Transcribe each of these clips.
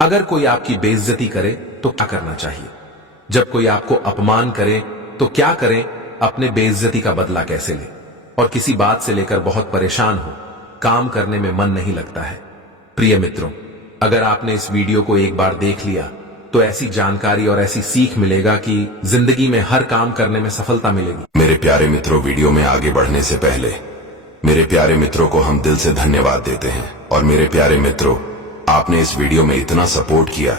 अगर कोई आपकी बेइज्जती करे तो क्या करना चाहिए? जब कोई आपको अपमान करे तो क्या करें? अपने बेइज्जती का बदला कैसे लें? और किसी बात से लेकर बहुत परेशान हो, काम करने में मन नहीं लगता है। प्रिय मित्रों, अगर आपने इस वीडियो को एक बार देख लिया तो ऐसी जानकारी और ऐसी सीख मिलेगा कि जिंदगी में हर काम करने में सफलता मिलेगी। मेरे प्यारे मित्रों, वीडियो में आगे बढ़ने से पहले मेरे प्यारे मित्रों को हम दिल से धन्यवाद देते हैं। और मेरे प्यारे मित्रों, आपने इस वीडियो में इतना सपोर्ट किया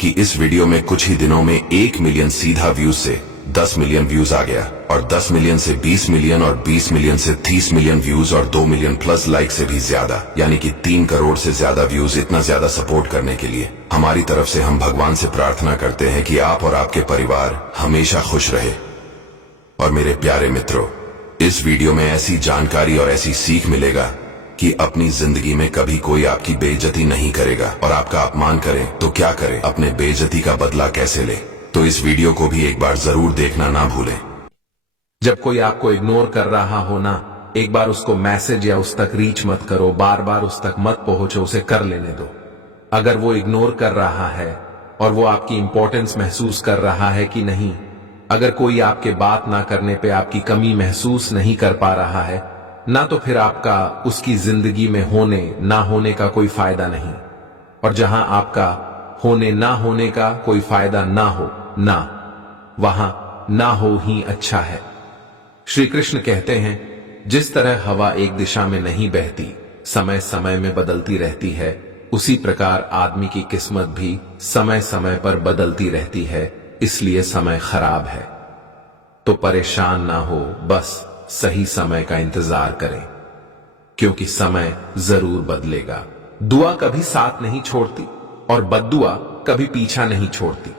कि इस वीडियो में कुछ ही दिनों में 1 मिलियन सीधा व्यूज से 10 मिलियन व्यूज आ गया, और 10 मिलियन से 20 मिलियन, और 20 मिलियन से 30 मिलियन व्यूज, और 2 मिलियन प्लस लाइक से भी ज्यादा, यानी कि 3 करोड़ से ज्यादा व्यूज। इतना ज्यादा सपोर्ट करने के लिए हमारी तरफ से हम भगवान से प्रार्थना करते हैं कि आप और आपके परिवार हमेशा खुश रहे। और मेरे प्यारे मित्रों, इस वीडियो में ऐसी जानकारी और ऐसी सीख मिलेगा कि अपनी जिंदगी में कभी कोई आपकी बेइज्जती नहीं करेगा, और आपका अपमान करे तो क्या करें, अपने बेइज्जती का बदला कैसे ले। तो इस वीडियो को भी एक बार जरूर देखना ना भूलें। जब कोई आपको इग्नोर कर रहा हो ना, एक बार उसको मैसेज या उस तक रीच मत करो, बार बार उस तक मत पहुंचो, उसे कर लेने दो। अगर वो इग्नोर कर रहा है और वो आपकी इंपॉर्टेंस महसूस कर रहा है कि नहीं, अगर कोई आपके बात ना करने पे आपकी कमी महसूस नहीं कर पा रहा है ना, तो फिर आपका उसकी जिंदगी में होने ना होने का कोई फायदा नहीं। और जहां आपका होने ना होने का कोई फायदा ना हो ना, वहां ना हो ही अच्छा है। श्री कृष्ण कहते हैं, जिस तरह हवा एक दिशा में नहीं बहती, समय समय में बदलती रहती है, उसी प्रकार आदमी की किस्मत भी समय समय पर बदलती रहती है। इसलिए समय खराब है तो परेशान ना हो, बस सही समय का इंतजार करें, क्योंकि समय जरूर बदलेगा। दुआ कभी साथ नहीं छोड़ती और बद्दुआ कभी पीछा नहीं छोड़ती।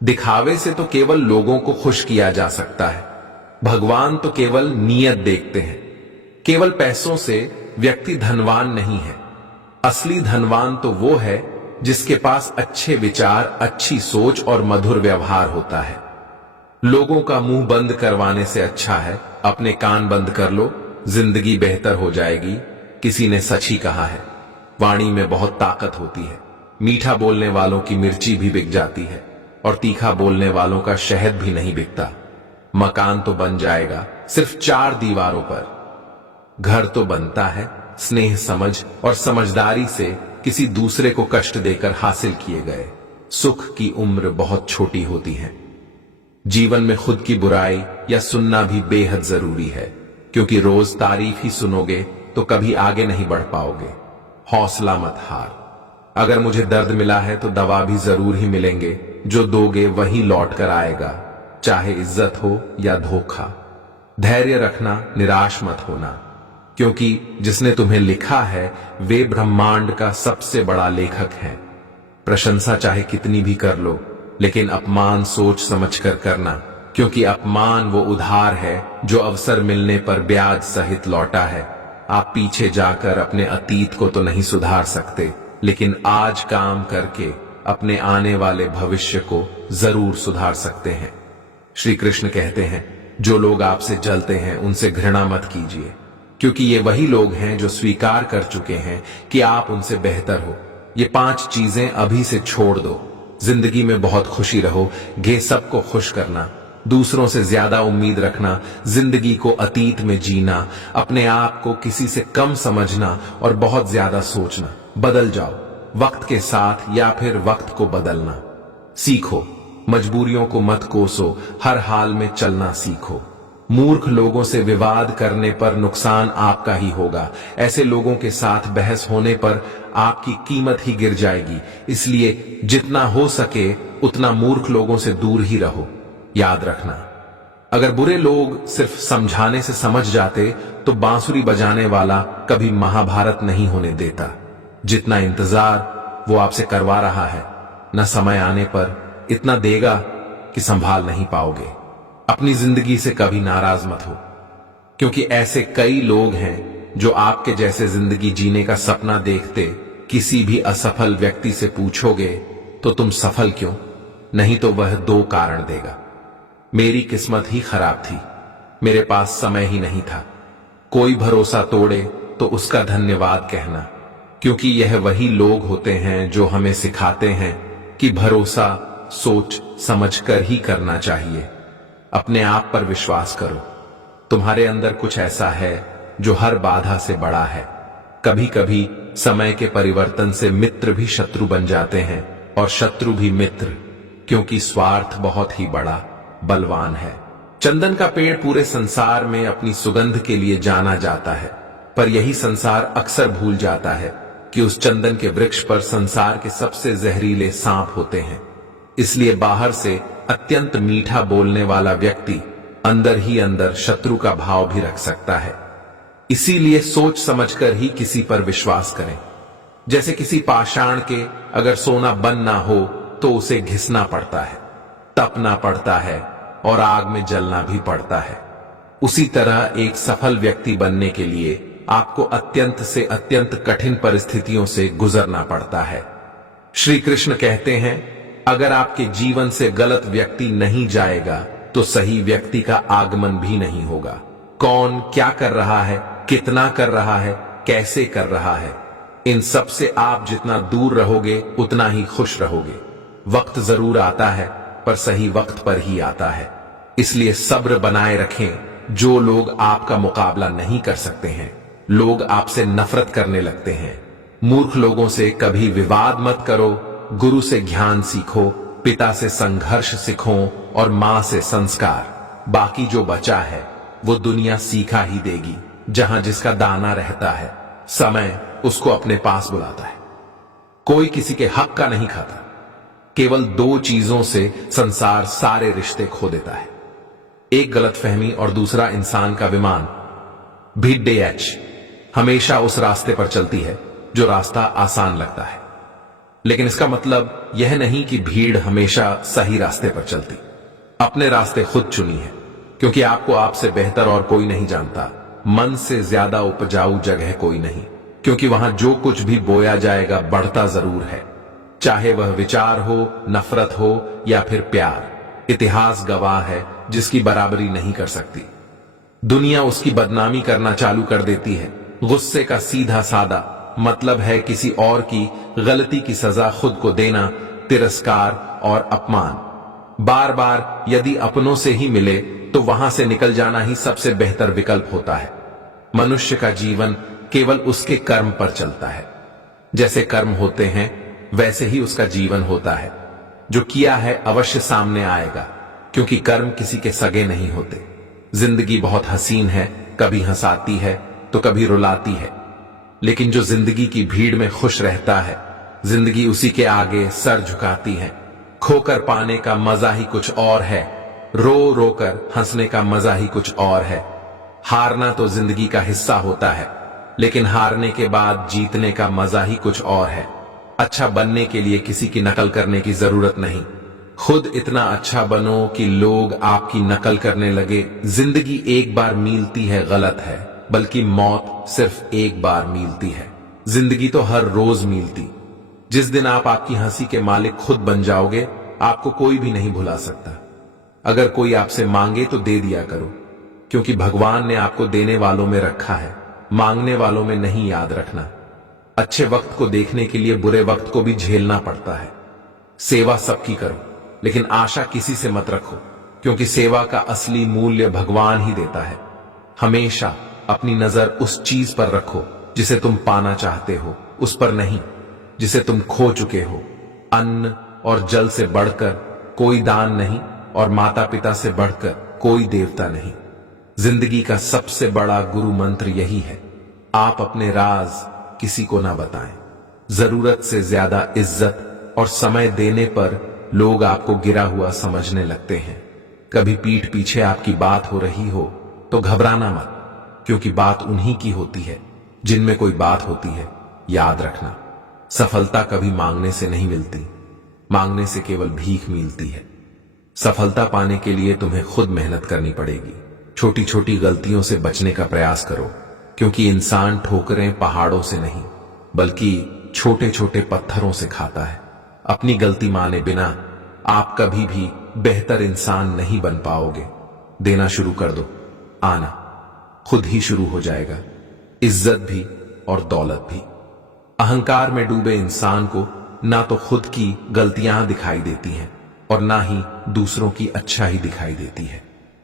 दिखावे से तो केवल लोगों को खुश किया जा सकता है, भगवान तो केवल नीयत देखते हैं। केवल पैसों से व्यक्ति धनवान नहीं है, असली धनवान तो वो है जिसके पास अच्छे विचार, अच्छी सोच और मधुर व्यवहार होता है। लोगों का मुंह बंद करवाने से अच्छा है अपने कान बंद कर लो, जिंदगी बेहतर हो जाएगी। किसी ने सच ही कहा है, वाणी में बहुत ताकत होती है। मीठा बोलने वालों की मिर्ची भी बिक जाती है और तीखा बोलने वालों का शहद भी नहीं बिकता। मकान तो बन जाएगा सिर्फ 4 दीवारों पर, घर तो बनता है स्नेह, समझ और समझदारी से किसी दूसरे को कष्ट देकर हासिल किए गए। सुख की उम्र बहुत छोटी होती है। जीवन में खुद की बुराई या सुनना भी बेहद जरूरी है, क्योंकि रोज तारीफ ही सुनोगे तो कभी आगे नहीं बढ़ पाओगे। हौसला मत हार। अगर मुझे दर्द मिला है तो दवा भी जरूर ही मिलेंगे, जो दोगे वही लौट कर आएगा, चाहे इज्जत हो या धोखा। धैर्य रखना, निराश मत होना, क्योंकि जिसने तुम्हें लिखा है वे ब्रह्मांड का सबसे बड़ा लेखक है। प्रशंसा चाहे कितनी भी कर लो, लेकिन अपमान सोच समझकर करना, क्योंकि अपमान वो उधार है जो अवसर मिलने पर ब्याज सहित लौटा है। आप पीछे जाकर अपने अतीत को तो नहीं सुधार सकते, लेकिन आज काम करके अपने आने वाले भविष्य को जरूर सुधार सकते हैं। श्री कृष्ण कहते हैं, जो लोग आपसे जलते हैं उनसे घृणा मत कीजिए, क्योंकि ये वही लोग हैं जो स्वीकार कर चुके हैं कि आप उनसे बेहतर हो। ये 5 चीजें अभी से छोड़ दो। जिंदगी में बहुत खुशी रहो, गे सबको खुश करना, दूसरों से ज्यादा उम्मीद रखना, जिंदगी को अतीत में जीना, अपने आप को किसी से कम समझना और बहुत ज्यादा सोचना। बदल जाओ वक्त के साथ, या फिर वक्त को बदलना सीखो। मजबूरियों को मत कोसो, हर हाल में चलना सीखो। मूर्ख लोगों से विवाद करने पर नुकसान आपका ही होगा। ऐसे लोगों के साथ बहस होने पर आपकी कीमत ही गिर जाएगी। इसलिए जितना हो सके उतना मूर्ख लोगों से दूर ही रहो। याद रखना, अगर बुरे लोग सिर्फ समझाने से समझ जाते तो बांसुरी बजाने वाला कभी महाभारत नहीं होने देता। जितना इंतजार वो आपसे करवा रहा है, न समय आने पर इतना देगा कि संभाल नहीं पाओगे। अपनी जिंदगी से कभी नाराज मत हो, क्योंकि ऐसे कई लोग हैं जो आपके जैसे जिंदगी जीने का सपना देखते। किसी भी असफल व्यक्ति से पूछोगे तो तुम सफल क्यों, नहीं तो वह 2 कारण देगा। मेरी किस्मत ही खराब थी, मेरे पास समय ही नहीं था। कोई भरोसा तोड़े तो उसका धन्यवाद कहना, क्योंकि यह वही लोग होते हैं जो हमें सिखाते हैं कि भरोसा सोच समझकर ही करना चाहिए। अपने आप पर विश्वास करो। तुम्हारे अंदर कुछ ऐसा है जो हर बाधा से बड़ा है। कभी कभी समय के परिवर्तन से मित्र भी शत्रु बन जाते हैं और शत्रु भी मित्र, क्योंकि स्वार्थ बहुत ही बड़ा बलवान है। चंदन का पेड़ पूरे संसार में अपनी सुगंध के लिए जाना जाता है, पर यही संसार अक्सर भूल जाता है कि उस चंदन के वृक्ष पर संसार के सबसे जहरीले सांप होते हैं। इसलिए बाहर से अत्यंत मीठा बोलने वाला व्यक्ति अंदर ही अंदर शत्रु का भाव भी रख सकता है। इसीलिए सोच समझकर ही किसी पर विश्वास करें। जैसे किसी पाषाण के अगर सोना बन ना हो तो उसे घिसना पड़ता है, तपना पड़ता है और आग में जलना भी पड़ता है। उसी तरह एक सफल व्यक्ति बनने के लिए आपको अत्यंत से अत्यंत कठिन परिस्थितियों से गुजरना पड़ता है। श्री कृष्ण कहते हैं, अगर आपके जीवन से गलत व्यक्ति नहीं जाएगा तो सही व्यक्ति का आगमन भी नहीं होगा। कौन क्या कर रहा है, कितना कर रहा है, कैसे कर रहा है, इन सब से आप जितना दूर रहोगे उतना ही खुश रहोगे। वक्त जरूर आता है पर सही वक्त पर ही आता है। इसलिए सब्र बनाए रखें। जो लोग आपका मुकाबला नहीं कर सकते हैं, लोग आपसे नफरत करने लगते हैं। मूर्ख लोगों से कभी विवाद मत करो। गुरु से ज्ञान सीखो, पिता से संघर्ष सीखो और मां से संस्कार। बाकी जो बचा है वो दुनिया सीखा ही देगी। जहां जिसका दाना रहता है, समय उसको अपने पास बुलाता है। कोई किसी के हक का नहीं खाता। केवल दो चीजों से संसार सारे रिश्ते खो देता है, एक गलतफहमी और दूसरा इंसान का विमान। भीड़ हमेशा उस रास्ते पर चलती है जो रास्ता आसान लगता है, लेकिन इसका मतलब यह नहीं कि भीड़ हमेशा सही रास्ते पर चलती। अपने रास्ते खुद चुनी है, क्योंकि आपको आपसे बेहतर और कोई नहीं जानता। मन से ज्यादा उपजाऊ जगह कोई नहीं, क्योंकि वहां जो कुछ भी बोया जाएगा बढ़ता जरूर है, चाहे वह विचार हो, नफरत हो या फिर प्यार। इतिहास गवाह है, जिसकी बराबरी नहीं कर सकती। दुनिया उसकी बदनामी करना चालू कर देती है। गुस्से का सीधा सादा मतलब है किसी और की गलती की सजा खुद को देना, तिरस्कार और अपमान। बार बार यदि अपनों से ही मिले तो वहां से निकल जाना ही सबसे बेहतर विकल्प होता है। मनुष्य का जीवन केवल उसके कर्म पर चलता है। जैसे कर्म होते हैं वैसे ही उसका जीवन होता है। जो किया है अवश्य सामने आएगा, क्योंकि कर्म किसी के सगे नहीं होते। जिंदगी बहुत हसीन है, कभी हंसाती है तो कभी रुलाती है, लेकिन जो जिंदगी की भीड़ में खुश रहता है, जिंदगी उसी के आगे सर झुकाती है। खोकर पाने का मजा ही कुछ और है, रो रो कर हंसने का मजा ही कुछ और है। हारना तो जिंदगी का हिस्सा होता है, लेकिन हारने के बाद जीतने का मजा ही कुछ और है। अच्छा बनने के लिए किसी की नकल करने की जरूरत नहीं। खुद इतना अच्छा बनो कि लोग आपकी नकल करने लगे। जिंदगी एक बार मिलती है गलत है, बल्कि मौत सिर्फ एक बार मिलती है। जिंदगी तो हर रोज मिलती। जिस दिन आप आपकी हंसी के मालिक खुद बन जाओगे, आपको कोई भी नहीं भुला सकता। अगर कोई आपसे मांगे तो दे दिया करो, क्योंकि भगवान ने आपको देने वालों में रखा है, मांगने वालों में नहीं। याद रखना, अच्छे वक्त को देखने के लिए बुरे वक्त को भी झेलना पड़ता है। सेवा सबकी करो, लेकिन आशा किसी से मत रखो, क्योंकि सेवा का असली मूल्य भगवान ही देता है। हमेशा अपनी नजर उस चीज पर रखो जिसे तुम पाना चाहते हो, उस पर नहीं जिसे तुम खो चुके हो। अन्न और जल से बढ़कर कोई दान नहीं, और माता पिता से बढ़कर कोई देवता नहीं। जिंदगी का सबसे बड़ा गुरु मंत्र यही है, आप अपने राज किसी को ना बताएं। जरूरत से ज्यादा इज्जत और समय देने पर लोग आपको गिरा हुआ समझने लगते हैं। कभी पीठ पीछे आपकी बात हो रही हो तो घबराना मत, क्योंकि बात उन्हीं की होती है जिनमें कोई बात होती है। याद रखना, सफलता कभी मांगने से नहीं मिलती, मांगने से केवल भीख मिलती है। सफलता पाने के लिए तुम्हें खुद मेहनत करनी पड़ेगी। छोटी छोटी गलतियों से बचने का प्रयास करो, क्योंकि इंसान ठोकरें पहाड़ों से नहीं बल्कि छोटे छोटे पत्थरों से खाता है। अपनी गलती माने बिना आप कभी भी बेहतर इंसान नहीं बन पाओगे। देना शुरू कर दो, आना खुद ही शुरू हो जाएगा, इज्जत भी और दौलत भी। अहंकार में डूबे इंसान को ना तो खुद की गलतियां दिखाई देती हैं और ना ही दूसरों की अच्छाई दिखाई देती है।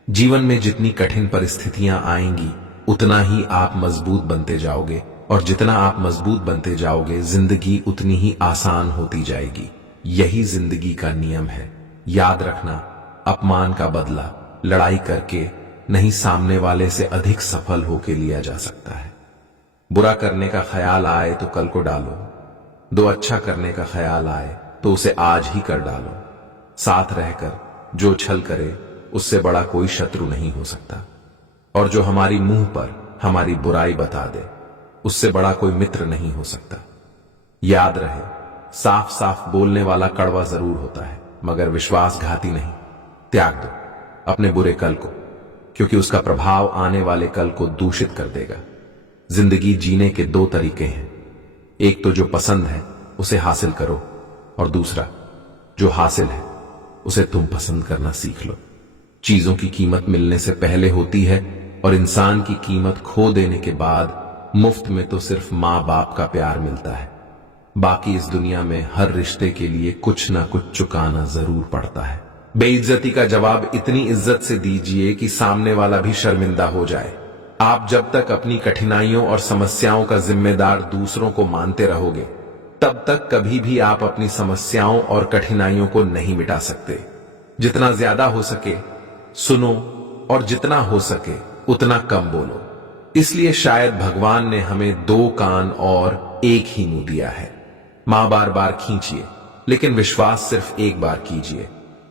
जीवन में जितनी कठिन परिस्थितियां आएंगी उतना ही आप मजबूत बनते जाओगे, और जितना आप मजबूत बनते जाओगे जिंदगी उतनी ही आसान होती जाएगी। यही जिंदगी का नियम है। याद रखना, अपमान का बदला लड़ाई करके नहीं, सामने वाले से अधिक सफल होके लिया जा सकता है। बुरा करने का ख्याल आए तो कल को डालो, दो अच्छा करने का ख्याल आए तो उसे आज ही कर डालो। साथ रहकर जो छल करे उससे बड़ा कोई शत्रु नहीं हो सकता, और जो हमारी मुंह पर हमारी बुराई बता दे उससे बड़ा कोई मित्र नहीं हो सकता। याद रहे, साफ साफ बोलने वाला कड़वा जरूर होता है मगर विश्वासघाती नहीं। त्याग दो अपने बुरे कल को, क्योंकि उसका प्रभाव आने वाले कल को दूषित कर देगा। जिंदगी जीने के दो तरीके हैं, एक तो जो पसंद है उसे हासिल करो, और दूसरा जो हासिल है उसे तुम पसंद करना सीख लो। चीजों की कीमत मिलने से पहले होती है, और इंसान की कीमत खो देने के बाद मुफ्त में तो सिर्फ मां बाप का प्यार मिलता है। बाकी इस दुनिया में हर रिश्ते के लिए कुछ ना कुछ चुकाना जरूर पड़ता है। बेइज्जती का जवाब इतनी इज्जत से दीजिए कि सामने वाला भी शर्मिंदा हो जाए। आप जब तक अपनी कठिनाइयों और समस्याओं का जिम्मेदार दूसरों को मानते रहोगे तब तक कभी भी आप अपनी समस्याओं और कठिनाइयों को नहीं मिटा सकते। जितना ज्यादा हो सके सुनो, और जितना हो सके उतना कम बोलो। इसलिए शायद भगवान ने हमें दो कान और एक ही मुंह दिया है। मां बार बार खींचिए लेकिन विश्वास सिर्फ एक बार कीजिए।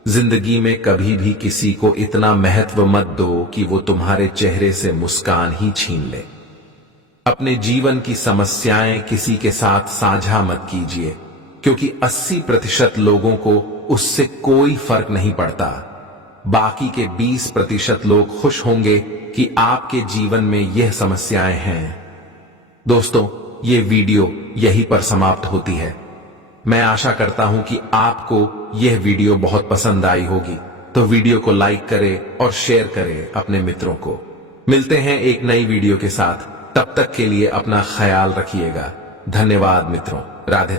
जिंदगी में कभी भी किसी को इतना महत्व मत दो कि वो तुम्हारे चेहरे से मुस्कान ही छीन ले। अपने जीवन की समस्याएं किसी के साथ साझा मत कीजिए, क्योंकि 80% लोगों को उससे कोई फर्क नहीं पड़ता। बाकी के 20% लोग खुश होंगे कि आपके जीवन में यह समस्याएं हैं। दोस्तों, ये वीडियो यहीं पर समाप्त होती है। मैं आशा करता हूं कि आपको यह वीडियो बहुत पसंद आई होगी, तो वीडियो को लाइक करें और शेयर करें अपने मित्रों को। मिलते हैं एक नई वीडियो के साथ, तब तक के लिए अपना ख्याल रखिएगा। धन्यवाद मित्रों, राधे।